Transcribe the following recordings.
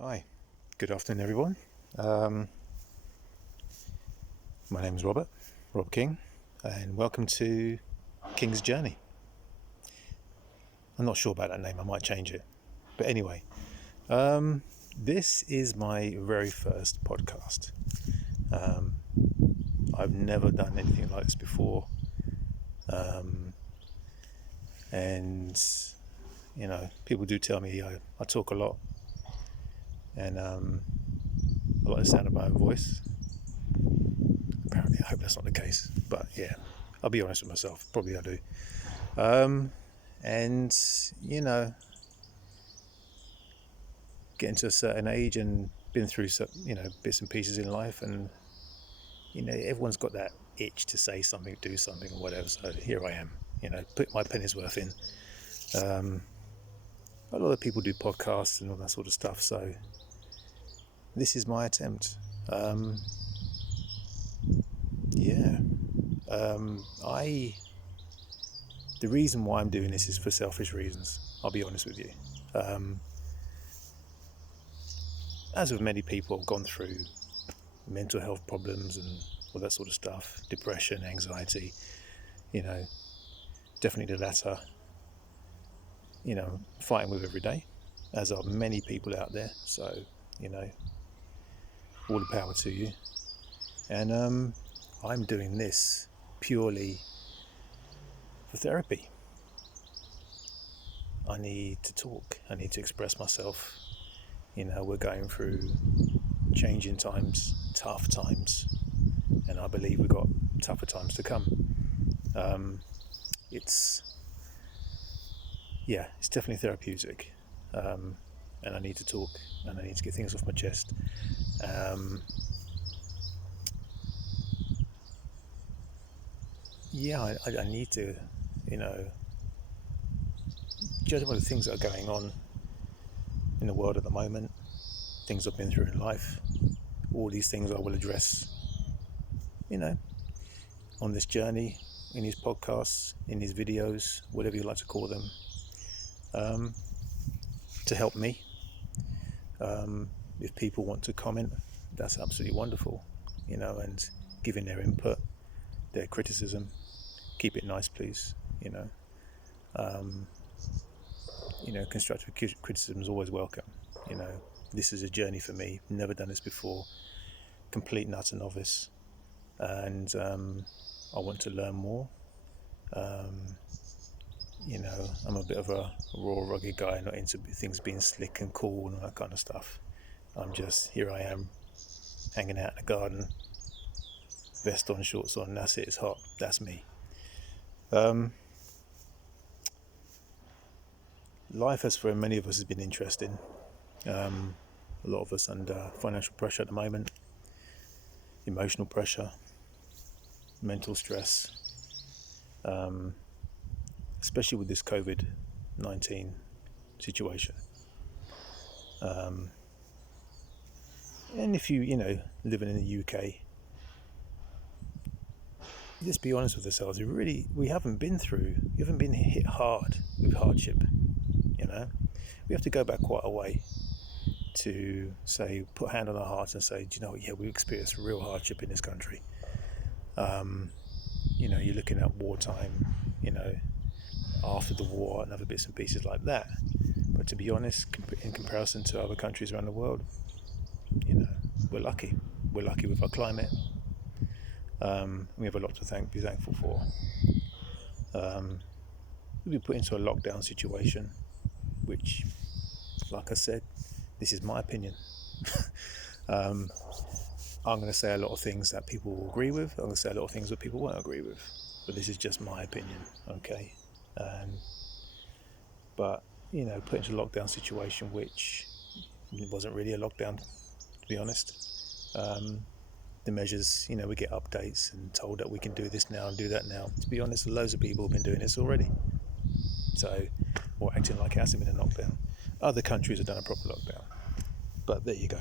Hi, good afternoon, everyone. My name is Rob King, and welcome to King's Journey. I'm not sure about that name, I might change it. But anyway, this is my very first podcast. I've never done anything like this before. And, people do tell me I talk a lot, and I like the sound of my own voice. Apparently, I hope that's not the case. But yeah, I'll be honest with myself. Probably I do. And, getting to a certain age and been through some, bits and pieces in life, and everyone's got that itch to say something, do something, or whatever. So here I am, put my penny's worth in. A lot of people do podcasts and all that sort of stuff. So this is my attempt. Yeah. I. The reason why I'm doing this is for selfish reasons. I'll be honest with you. As with many people, I've gone through mental health problems and all that sort of stuff, depression, anxiety, you know, definitely the latter, fighting with every day, as are many people out there. So, you know, all the power to you. And I'm doing this purely for therapy. I need to talk, I need to express myself. We're going through changing times, tough times, and I believe we've got tougher times to come. It's definitely therapeutic, and I need to talk, and I need to get things off my chest. I need to, judge by the things that are going on in the world at the moment, things I've been through in life. All these things I will address, you know, on this journey, in these podcasts, in these videos, whatever you like to call them, to help me. If people want to comment, that's absolutely wonderful, and giving their input, their criticism. Keep it nice, please. Constructive criticism is always welcome. This is a journey for me. Never done this before. Complete and utter novice, and I want to learn more. I'm a bit of a raw, rugged guy, not into things being slick and cool and all that kind of stuff. I'm just, here I am, hanging out in the garden, vest on, shorts on, that's it, it's hot, that's me. Life, as for many of us, has been interesting. A lot of us under financial pressure at the moment, emotional pressure, mental stress, especially with this COVID-19 situation. And if you living in the UK, let's be honest with ourselves, we haven't been hit hard with hardship. We have to go back quite a way to say, put a hand on our hearts and say, do you know what, we experienced real hardship in this country. You're looking at wartime, after the war and other bits and pieces like that. But to be honest, in comparison to other countries around the world, we're lucky. We're lucky with our climate. We have a lot to be thankful for. We've been put into a lockdown situation, which, like I said, this is my opinion. I'm going to say a lot of things that people will agree with. I'm going to say a lot of things that people won't agree with. But this is just my opinion, okay? But, put into a lockdown situation, which wasn't really a lockdown, to be honest. The measures, we get updates and told that we can do this now and do that now. To be honest, loads of people have been doing this already. So, or acting like it hasn't been a lockdown. Other countries have done a proper lockdown. But there you go.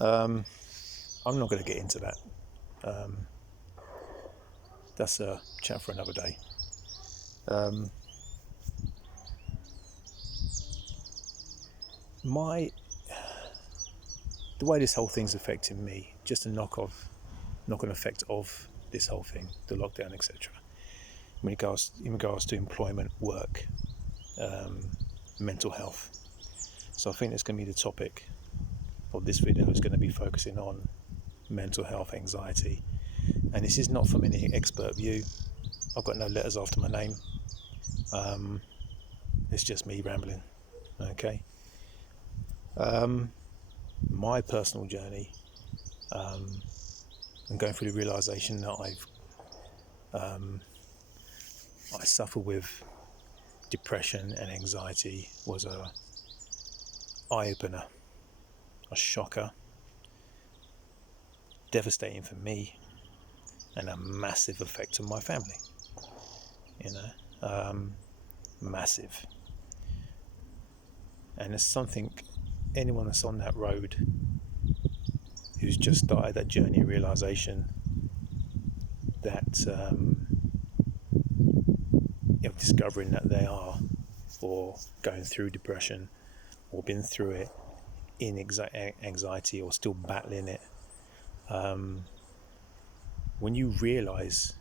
I'm not going to get into that. That's a chat for another day. My the way this whole thing's affecting me, just a knock-on effect of this whole thing, the lockdown, etc. In regards to employment, work, mental health. So I think that's going to be the topic of this video. Is going to be focusing on mental health, anxiety, and this is not from any expert view. I've got no letters after my name. It's just me rambling. Okay. My personal journey, and going through the realization that I suffer with depression and anxiety was a eye-opener, a shocker, devastating for me, and a massive effect on my family. Massive. And it's something, anyone that's on that road who's just started that journey of realization that discovering that they are, or going through depression, or been through it in anxiety, or still battling it, when you realize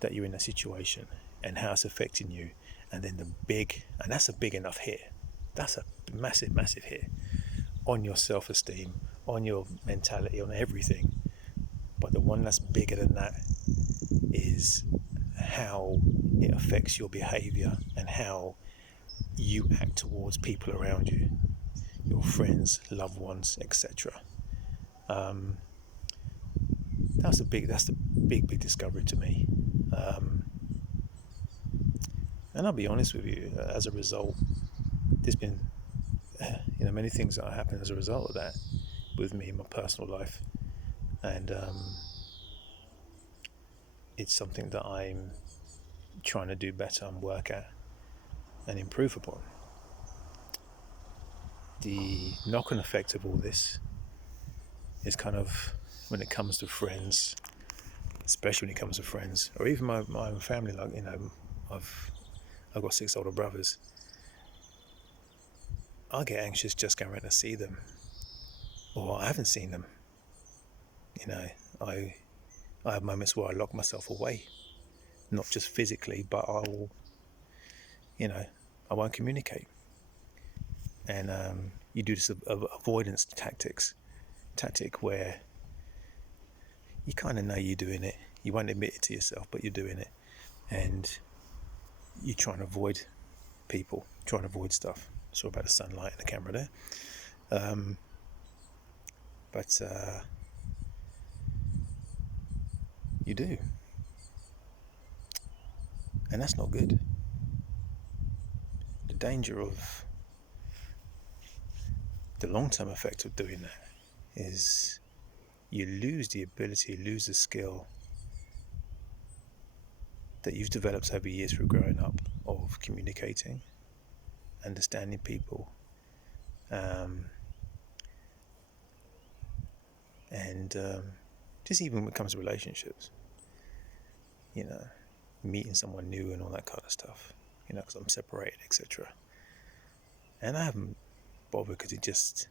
that you're in a situation and how it's affecting you, and then and that's a big enough hit, that's a massive hit on your self-esteem, on your mentality, on everything. But the one that's bigger than that is how it affects your behavior and how you act towards people around you, your friends, loved ones, etc. That's the big discovery to me. And I'll be honest with you, as a result, there's been many things that happen as a result of that with me in my personal life, and it's something that I'm trying to do better and work at and improve upon. The knock-on effect of all this is kind of, when it comes to friends, especially when it comes to friends, or even my own family. Like, I've got 6 older brothers. I get anxious just going around to see them, or I haven't seen them. I have moments where I lock myself away, not just physically, but I won't communicate. And you do this avoidance tactic where you kind of know you're doing it. You won't admit it to yourself, but you're doing it, and you try and avoid people, try and avoid stuff. Sorry about the sunlight and the camera there. But you do. And that's not good. The danger of the long-term effect of doing that is you lose the ability, lose the skill that you've developed over years through growing up of communicating, understanding people, and just even when it comes to relationships, meeting someone new and all that kind of stuff, because I'm separated, etc. And I haven't bothered because it just,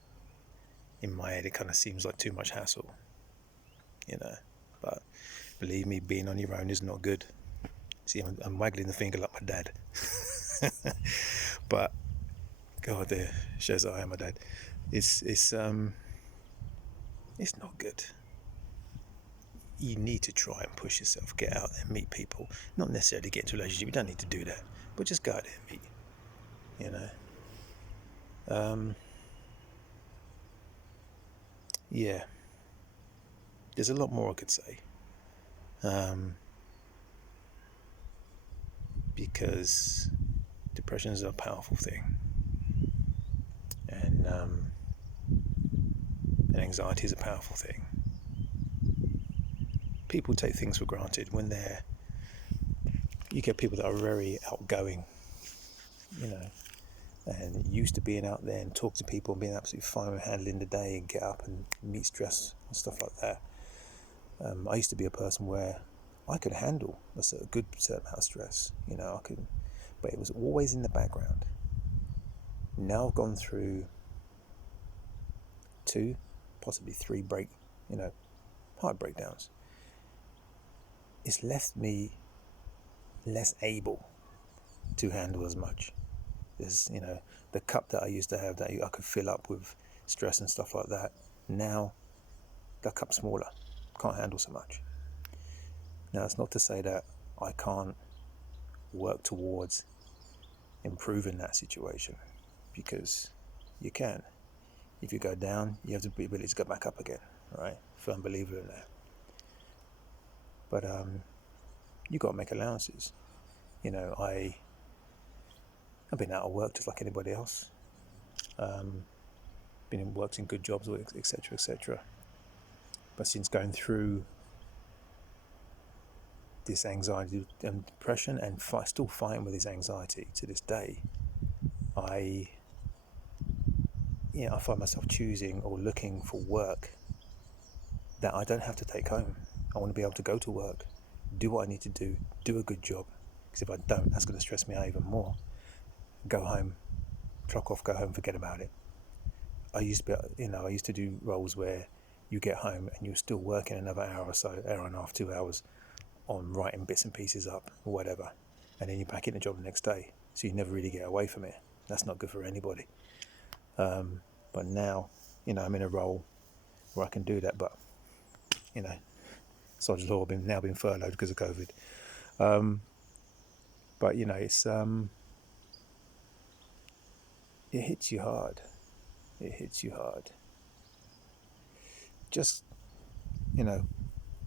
in my head, it kind of seems like too much hassle, but believe me, being on your own is not good. See, I'm waggling the finger like my dad. But God, there shows that I am my dad. It's not good. You need to try and push yourself, get out there, meet people. Not necessarily get into a relationship. You don't need to do that, but just go out there and meet. Yeah. There's a lot more I could say. Because depression is a powerful thing, and anxiety is a powerful thing. People take things for granted when you get people that are very outgoing, and used to being out there and talk to people and being absolutely fine with handling the day and get up and meet stress and stuff like that. I used to be a person where I could handle a good certain amount of stress, but it was always in the background. Now I've gone through 2 possibly 3 heart breakdowns. It's left me less able to handle as much. There's, the cup that I used to have that I could fill up with stress and stuff like that. Now, that cup's smaller. Can't handle so much. Now, it's not to say that I can't work towards improving that situation, because you can. If you go down, you have the ability to go back up again, right? Firm believer in that. But you got to make allowances. I've been out of work just like anybody else. Worked in good jobs, etc., etc. But since going through this anxiety and depression, and still fighting with this anxiety to this day, I find myself choosing or looking for work that I don't have to take home. I want to be able to go to work, do what I need to do a good job, because if I don't, that's going to stress me out even more. Go home, clock off, go home, forget about it. I used to do roles where you get home and you're still working another hour or so, hour and a half, 2 hours on writing bits and pieces up or whatever, and then you're back in the job the next day, so you never really get away from it. That's not good for anybody. But now, I'm in a role where I can do that, but Sod's Law, I've now been furloughed because of COVID. But it's it hits you hard. It hits you hard. Just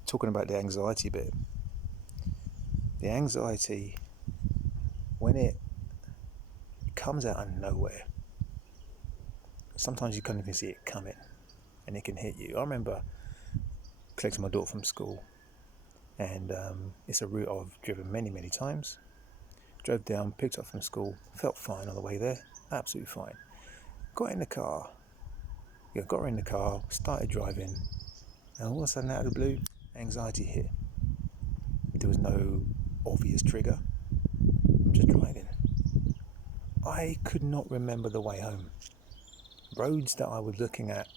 talking about the anxiety bit. The anxiety, when it comes out of nowhere, sometimes you can't even see it coming, and it can hit you. I remember collecting my daughter from school, and it's a route I've driven many, many times. Drove down, picked up from school, felt fine on the way there, absolutely fine. Got her in the car, started driving, and all of a sudden, out of the blue, anxiety hit. There was no obvious trigger. I'm just driving. I could not remember the way home. Roads that I was looking at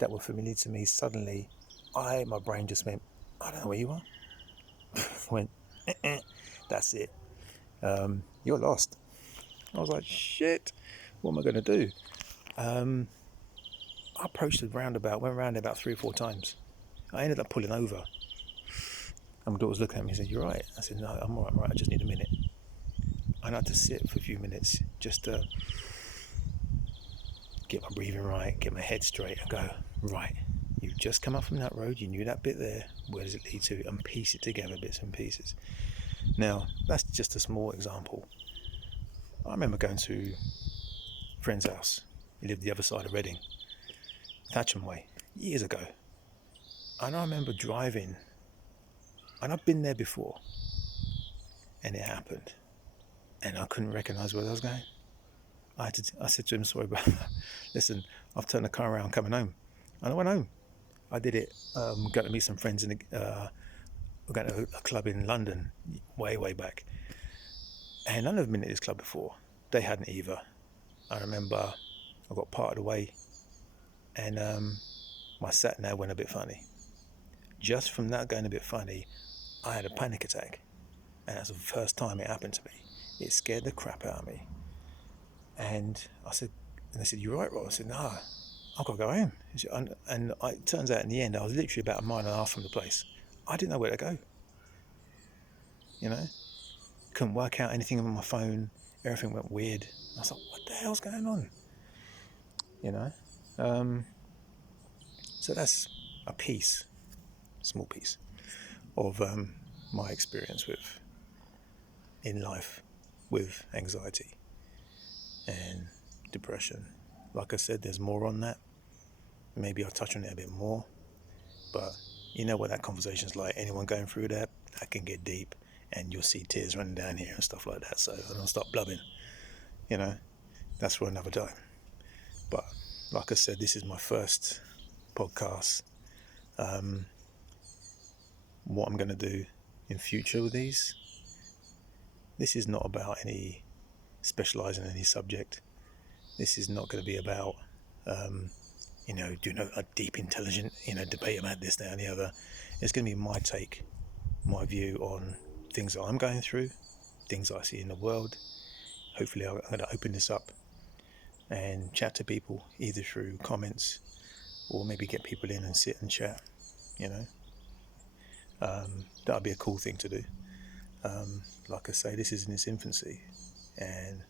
that were familiar to me, suddenly, my brain just went, I don't know where you are. Went, that's it. You're lost. I was like, shit, what am I going to do? I approached the roundabout, went around it about 3 or 4 times. I ended up pulling over. And my daughter was looking at me and said, "You're right." I said, "No, I'm all right, I just need a minute." I had to sit for a few minutes just to get my breathing right, get my head straight, and go, right, you've just come up from that road, you knew that bit there, where does it lead to? And piece it together, bits and pieces. Now, that's just a small example. I remember going to a friend's house. He lived the other side of Reading, Thatcham Way, years ago. And I remember driving, and I've been there before, and it happened, and I couldn't recognise where I was going. I said to him, "Sorry, but listen, I've turned the car around coming home." And I went home. I did it, going to meet some friends we're going to a club in London, way, way back. And none of them been at this club before. They hadn't either. I remember I got part of the way, and my sat-nav went a bit funny. Just from that going a bit funny, I had a panic attack. And that's the first time it happened to me. It scared the crap out of me. And they said, "You're right, Rob." I said, "No, I've got to go home." And it turns out in the end, I was literally about 1.5 miles from the place. I didn't know where to go. Couldn't work out anything on my phone. Everything went weird. I was like, what the hell's going on? So that's a small piece of my experience in life with anxiety and depression. Like I said, there's more on that. Maybe I'll touch on it a bit more, but you know what that conversation's like. Anyone going through that can get deep, and you'll see tears running down here and stuff like that. So I don't stop blubbing. That's for another time. But like I said, this is my first podcast. What I'm going to do in future with these, this is not about any specialising in any subject. This is not going to be about doing a deep, intelligent, debate about this, that, and the other. It's going to be my take, my view on things that I'm going through, things I see in the world. Hopefully, I'm going to open this up and chat to people either through comments or maybe get people in and sit and chat. That'd be a cool thing to do. Like I say, this is in its infancy, and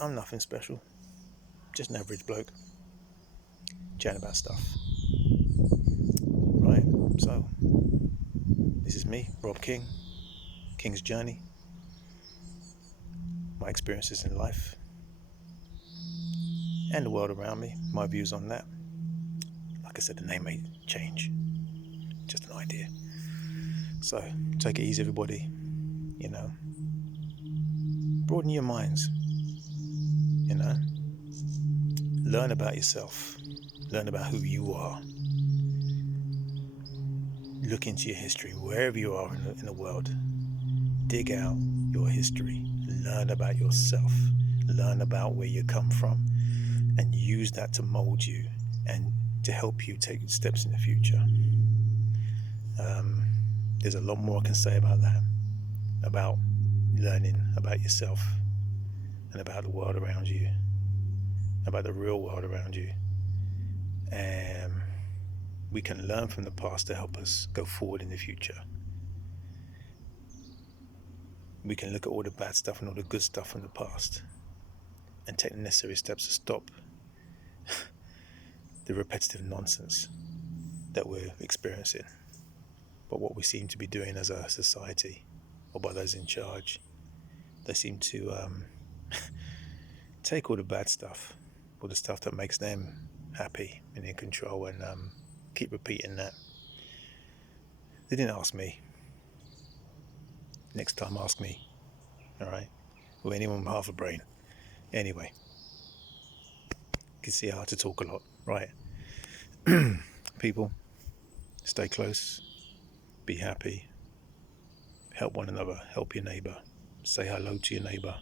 I'm nothing special, just an average bloke chatting about stuff. Right, so this is me, Rob King, King's Journey, my experiences in life and the world around me, my views on that. Like I said, the name may change, just an idea. So take it easy, everybody. Broaden your minds. Learn about yourself. Learn about who you are. Look into your history, wherever you are in the world. Dig out your history. Learn about yourself. Learn about where you come from, and use that to mold you and to help you take steps in the future. There's a lot more I can say about that, about learning about yourself and about the world around you, about the real world around you. And we can learn from the past to help us go forward in the future. We can look at all the bad stuff and all the good stuff from the past and take the necessary steps to stop the repetitive nonsense that we're experiencing. But what we seem to be doing as a society, or by those in charge, they seem to take all the bad stuff, all the stuff that makes them happy and in control, and keep repeating that. They didn't ask me. Next time, ask me. All right? Or anyone with half a brain. Anyway, you can see how to talk a lot, right? People, stay close, be happy, help one another, help your neighbour, say hello to your neighbour.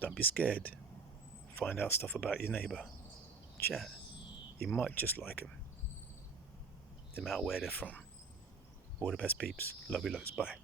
Don't be scared. Find out stuff about your neighbour. Chat. You might just like them, no matter where they're from. All the best, peeps. Love you loads. Bye.